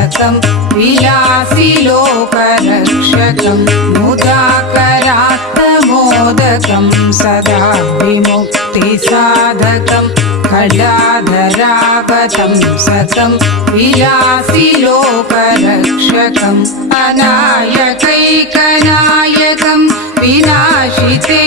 सकं विलासि लोकरक्षकं मुदाकरात्तमोदकं सदा विमुक्तिसाधकं खडाधरावतं सकं विलासि लोकरक्षकम् अनायकैकनायकं विनाशिते